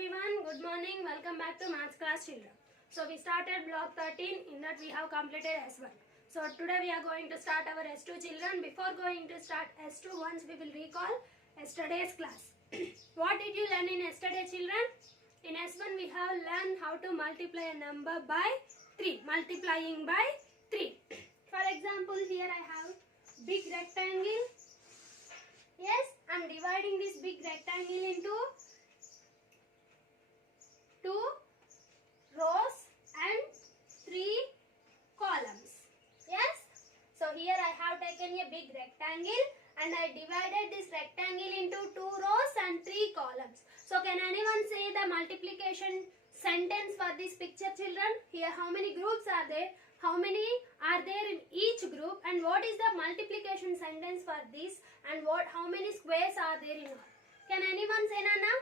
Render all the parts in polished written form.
everyone, good morning, welcome back to Maths class children. So we started block 13, in that we have completed S1. So today we are going to start our S2 children. Before going to start S2, once we will recall yesterday's class. What did you learn in yesterday children? In S1 we have learned how to multiply a number by 3, multiplying by 3. For example, here I have big rectangle. Yes, I am dividing this big rectangle into 2 rows and 3 columns. Yes, so here I have taken a big rectangle and I divided this rectangle into 2 rows and 3 columns. So can anyone say the multiplication sentence for this picture children? Here how many groups are there? How many are there in each group, and what is the multiplication sentence for this, and how many squares are there in all? Can anyone say Nana?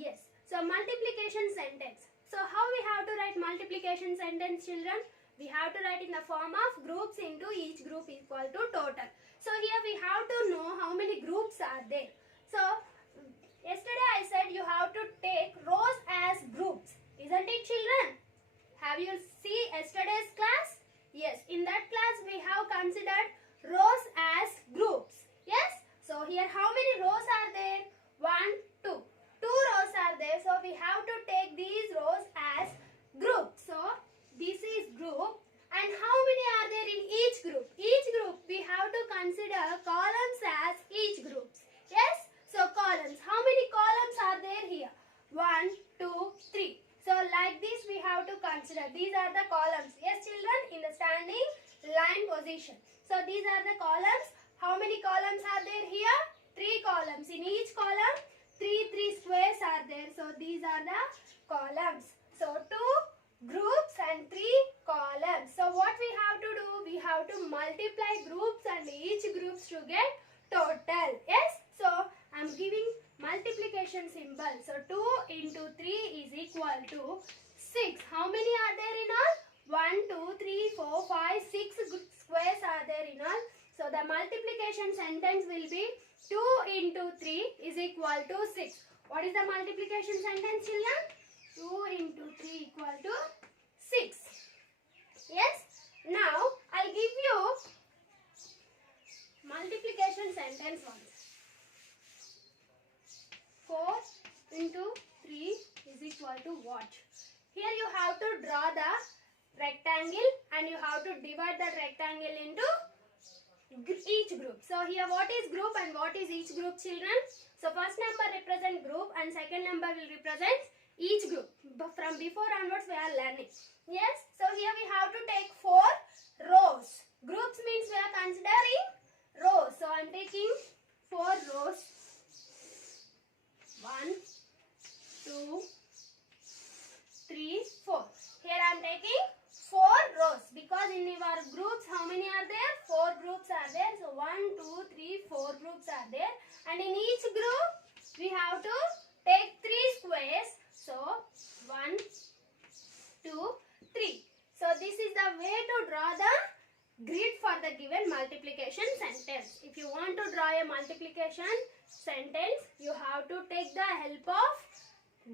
Yes. So multiplication sentence. So how we have to write multiplication sentence children? We have to write in the form of groups into each group equal to total. So here we have to know how many groups are there. So yesterday I said you have to take rows as groups. Isn't it children? Have you seen yesterday's class? Yes, in that class we have considered rows as groups. Yes, so here how many rows are there? 1, 2. 2 rows are there, so we have to take these rows as groups. So this is group, and how many are there in each group? Each group we have to consider columns as each group. Yes, so columns. How many columns are there here? 1, 2, 3. So like this we have to consider. These are the columns. Yes children, in the standing line position. So these are the columns. How many columns are there here? 3 columns. In each column 3 squares are there. So these are the columns. So 2 groups and 3 columns. So what we have to do? We have to multiply groups and each groups to get total. Yes. So I am giving multiplication symbol. So 2 into 3 is equal to 6. How many are there in all? 1, 2, 3, 4, 5, 6 squares are there in all. So the multiplication sentence will be 2 into 3 is equal to 6. What is the multiplication sentence children? 2 into 3 equal to 6. Yes. Now I'll give you multiplication sentence once. 4 into 3 is equal to what? Here you have to draw the rectangle and you have to divide the rectangle into each group. So here what is group and what is each group children? So first number represent group and second number will represent each group. But from before onwards we are learning. Yes. So here we have to take 4 rows. Groups means we are considering rows. So I am taking 4 rows. 1, 2, 3, 4. Here I am taking 4 rows because in our groups how many are there? 4 groups are there. So 1, 2, 3, 4 groups are there. And in each group we have to take 3 squares. So 1, 2, 3. So this is the way to draw the grid for the given multiplication sentence. If you want to draw a multiplication sentence, you have to take the help of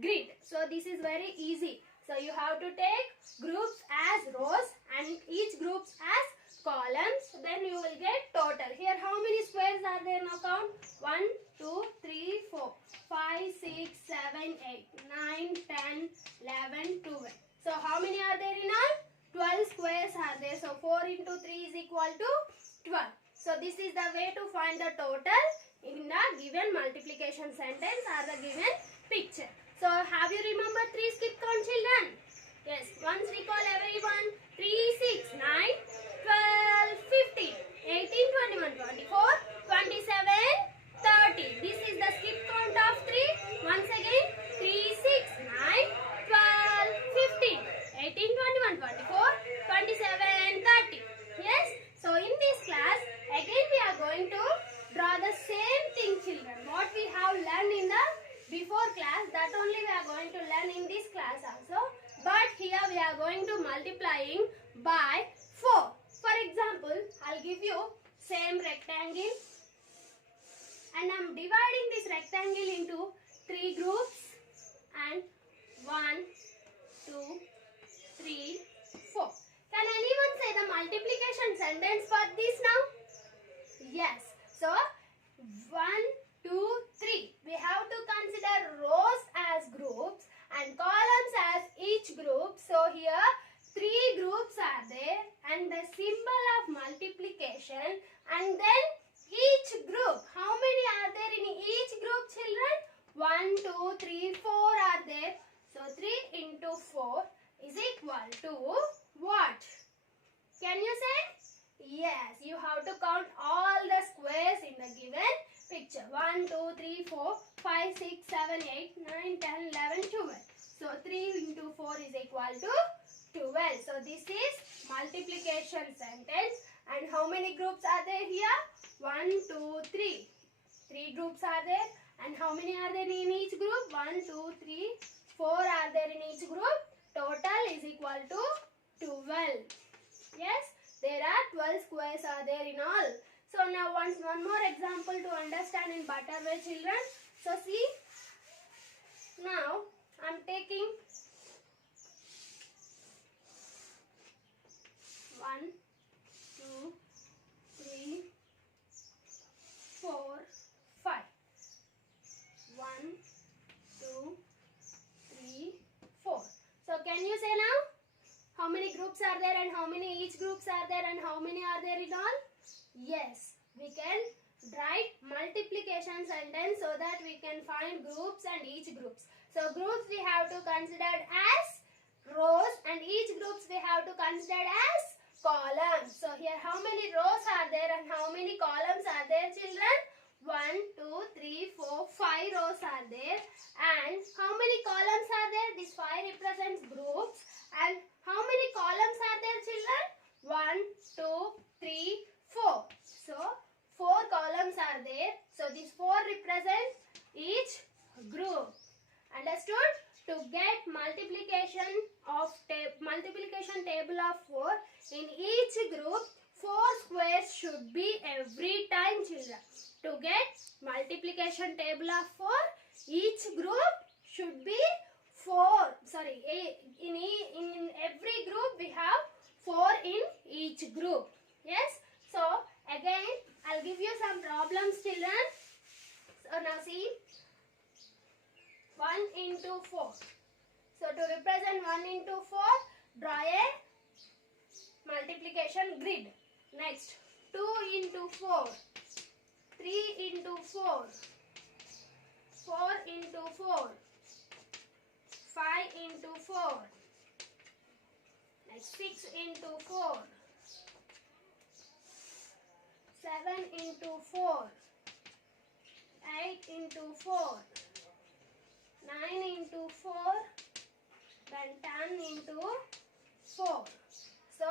grid. So this is very easy. So you have to take groups as rows and each groups as columns. Then you will get total. Here how many squares are there? Now count. 1, 2, 3, 4, 5, 6, 7, 8, 9, 10, 11, 12. So how many are there in all? 12 squares are there. So 4 into 3 is equal to 12. So this is the way to find the total in the given multiplication sentence or the given picture. So have you remembered 3 skip count children? Yes. Once recall everyone. 3, 6, 9, 12, 15, 18, 21, 24, 27, 30. This is the skip count of 3. Once again. 3, 6, 9, 12, 15. 18, 21, 24, 27, 30. Yes. So in this class, again we are going to draw the same thing children. What we have learned in the before class, that only we are going to learn in this class also. But here we are going to multiplying by 4. For example, I'll give you same rectangle and I'm dividing this rectangle into 3 groups and 1, 2, 3, 4. Can anyone say the multiplication sentence for this now? Yes. So 1, 2, 3. We have to consider rows as groups and columns as each group. So here 3 groups are there and the symbol of multiplication, and then each group. How many are there in each group, children? 1, 2, 3, 4 are there. So 3 into 4 is equal to what? Can you say? Yes, you have to count all the squares in the given picture. 1, 2, 3, 4, 5, 6, 7, 8, 9, 10, 11, 12. So 3 into 4 is equal to 12. So this is multiplication sentence. And how many groups are there here? 1, 2, 3. 3 groups are there. And how many are there in each group? 1, 2, 3, 4 are there in each group. Total is equal to 12. Yes, there are 12 squares are there in all. So now one more example to understand in better way, children. So see, now I am taking 1, 2, 3, 4, 5. 1, 2, 3, 4. So can you say now how many groups are there and how many each groups are there and how many are there in all? Yes, we can write multiplication sentence so that we can find groups and each groups. So groups we have to consider as rows and each groups we have to consider as columns. So here how many rows are there and how many columns are there, children? 1, 2, 3, 4, 5 rows are there. And how many columns are there? This 5 represents groups. And how many columns are there, children? 1, 2, 3, 4. So 4 columns are there. So these 4 represent each group. Understood? To get multiplication table of 4 in each group, 4 squares should be every time, children. To get multiplication table of 4, each group should be 4. Sorry, in every group we have 4 in each group. Yes. So again, I'll give you some problems, children. So now see, 1 into 4. So to represent 1 into 4, draw a multiplication grid. Next, 2 into 4, 3 into 4, 4 into 4, 5 into 4, next 6 into 4, 7 into 4, 8 into 4, 9 into 4, then 10 into 4. So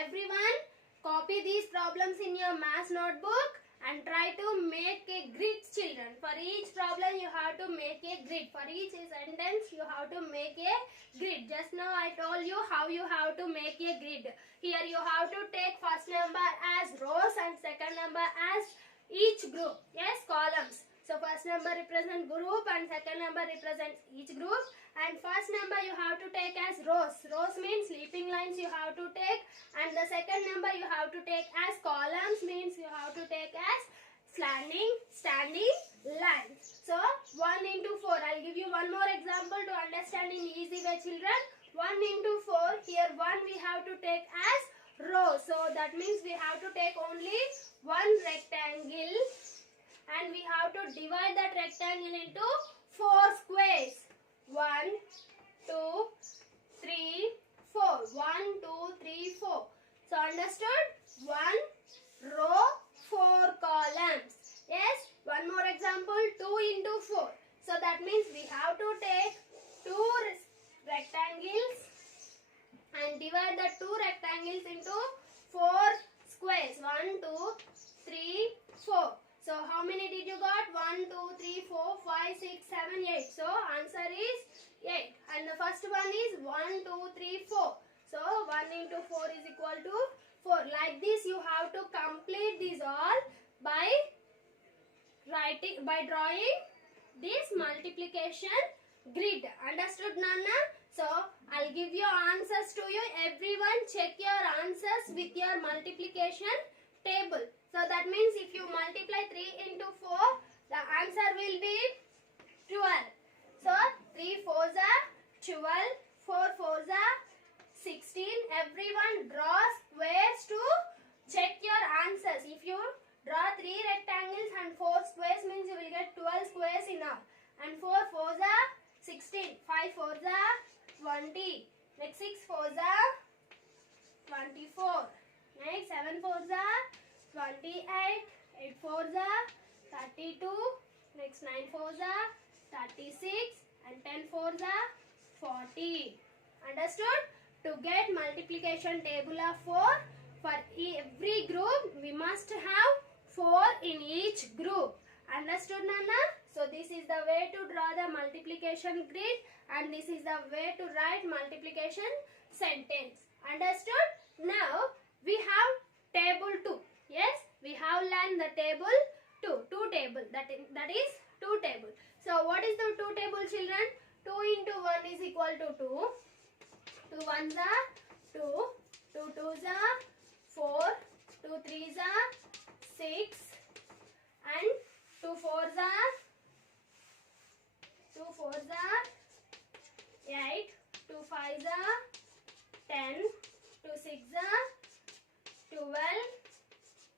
everyone copy these problems in your math notebook and try to make a grid, children. For each problem you have to make a grid. For each sentence you have to make a grid. Just now I told you how you have to make a grid. Here you have to take first number as rows and second number as each group. Yes, columns. So first number represents group and second number represents each group. And first number you have to take as rows. Rows means sleeping lines you have to take. And the second number you have to take as columns means you have to take as standing lines. So 1 into 4. I'll give you one more example to understand in easy way, children. 1 into 4. Here 1 we have to take as row. So that means we have to take only one rectangle. And we have to divide that rectangle into 4 squares. 1, 2, 3, 4. 1, 2, 3, 4. So understood? 1 row, 4 columns. Yes. One more example. 2 into 4. So that means we have to take 2 rectangles and divide the 2 rectangles into 4 squares. 1, 2, 3, 4. So how many did you got? 1, 2, 3, 4, 5, 6, 7, 8. So answer is 8. And the first one is 1, 2, 3, 4. So 1 into 4 is equal to 4. Like this you have to complete these all by drawing this multiplication grid. Understood, Nana? So I'll give your answers to you. Everyone check your answers with your multiplication table. So that means if you multiply 3 into 4, the answer will be 12. So 3 4s are 12, 4 4s are 16. Everyone draw squares to check your answers. If you draw 3 rectangles and 4 squares means you will get 12 squares in all. And 4 4s are 16. 5 4s are 20. Next 6 4s are 24. Next 7 4s are 28. 8 4s are 32. Next 9 4s are 36. And 10 4s are 40. Understood? To get multiplication table of 4, for every group we must have 4 in each group. Understood, Nana? So this is the way to draw the multiplication grid, and this is the way to write multiplication sentence. Understood? Now we have table 2. Yes, we have learned the table 2. 2 table. That is 2 table. So what is the 2 table, children? 2 into 1 is equal to 2. 2 1s are 2. 2 2s are 4. 2 3s are 6. And 2 4s are 8. 2 5s are 10. 2 6s are 12.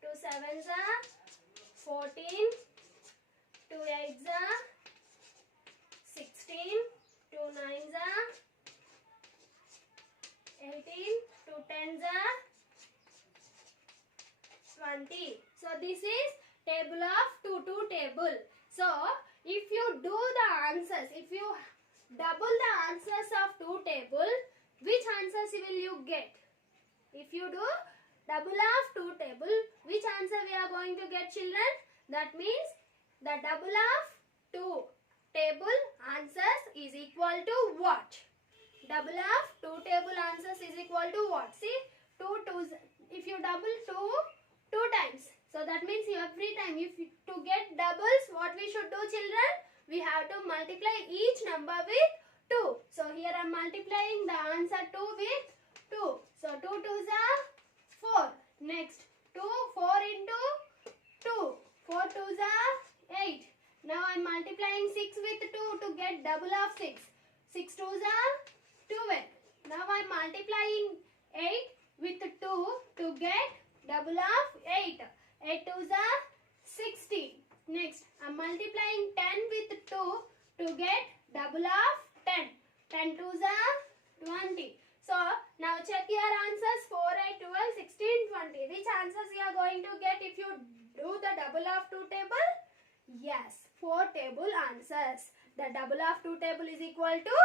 2 7s are 14. 2 8s are 16. 2 9s are 18. 2 10s are 20. So this is table of 2 2 table. So if you do the answers, if you double the answers of 2 table, which answers will you get? If you do double of 2 table, which answer we are going to get, children? That means the double of 2 table answers is equal to what? Double of 2 table answers is equal to what? See, 2 2s. If you double 2 times, so that means every time to get doubles, what we should do, children? We have to multiply each number with 2. So here I am multiplying the answer 2 with 2. So 2 2s are 4. Next 2 4 into 2. 4 2s are 8. Now I am multiplying 6 with 2 to get double of 6. 6 2s are 12. Now I am multiplying 8 with 2 to get double of 8. 8 2s are 16. Next I am multiplying 10 with 2 to get double of 10. 10 2s are 20. So now check your answers. 4 8 12 16 20. Which answers you are going to get if you do the double of 2 table? Yes, 4 table answers. The double of 2 table is equal to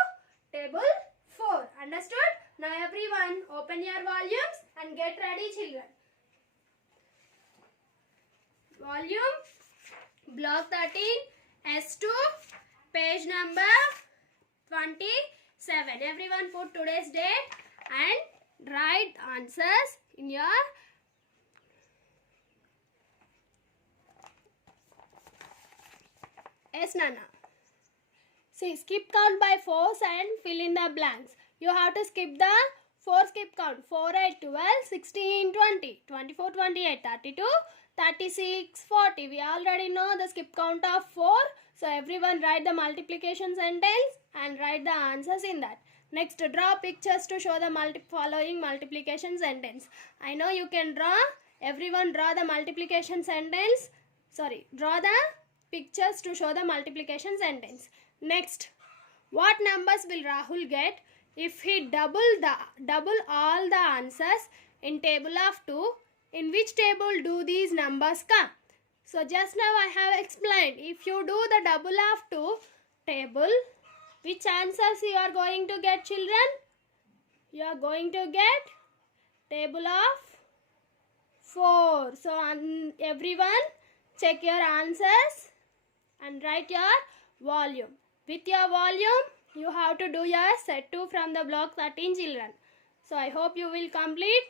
table 4. Understood? Now everyone open your volumes and get ready, children. Volume block 13 S2 page number 27. Everyone put today's date and write answers in your Yes, Nana. See, skip count by 4s and fill in the blanks. You have to skip the 4 skip count. 4 8 12 16 20 24 28 32 36 40. We already know the skip count of 4. So everyone write the multiplication sentence and write the answers in that. Next, draw pictures to show the following multiplication sentence. I know you can draw. Everyone draw the multiplication sentence. Draw the pictures to show the multiplication sentence. Next, what numbers will Rahul get if he double all the answers in table of 2? In which table do these numbers come? So just now I have explained. If you do the double of 2 table, which answers you are going to get, children? You are going to get table of 4. So everyone check your answers and write your volume. With your volume, you have to do your set 2 from the block 13, children. So I hope you will complete